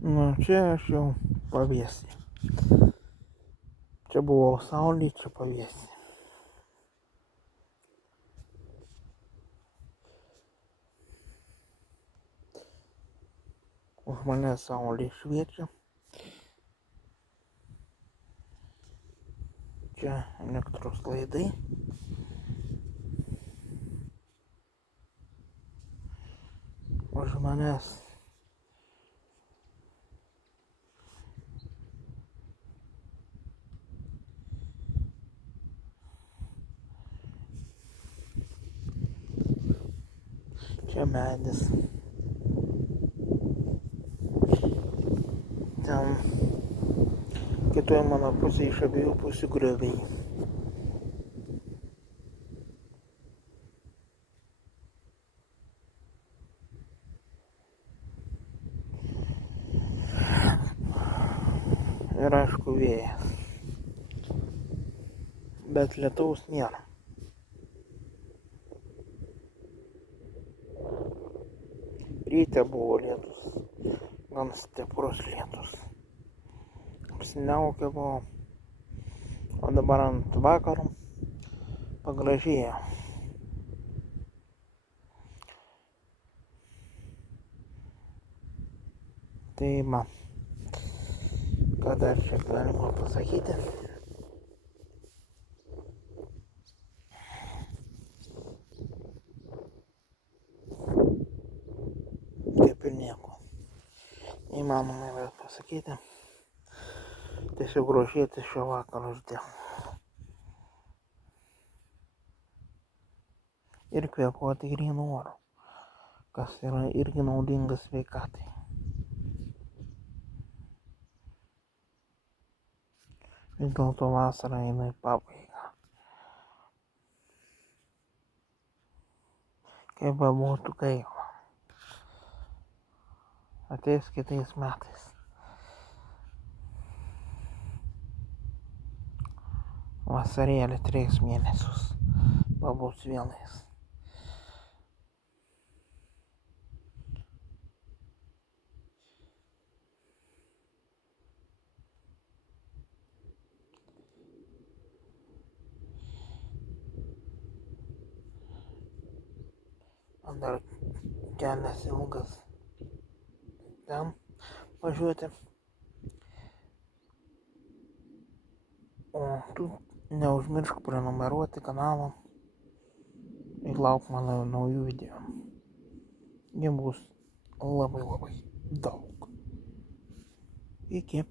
Nu, čia aš jau pavėsį. Čia buvo saulė, čia pavėsį. Už mane saulė šviečia. Čia elektros laidai. Už manęs čia medis. Ten kitoje mano pusėje iš abiejų pusių grioviai. Ir aišku vėjas. Bet lietaus nėra. Ryte buvo lietus. Gan stiprus lietus. Apsiniaukę buvo. O dabar ant vakaro pagražėjo. Tai man, ką dar čia galima pasakyti. Kaip ir nieko. Neįmanoma yra pasakyti. Tiesiog grožėtis šio vakaro dieną. Ir kvėpuoti grynu oru, kas yra irgi naudinga sveikatai. Vis dėlto vasara eina į pabaigą. Kaip bebūtų gaila. Ateis kitais metais. Vasarėlė 3 mėnesius. Pabūs vienais. Dar kelias ilgas ten važiuoti. O tu neužmiršk prenumeruoti kanalą ir lauk mano naujų video. Jie bus labai daug. Iki.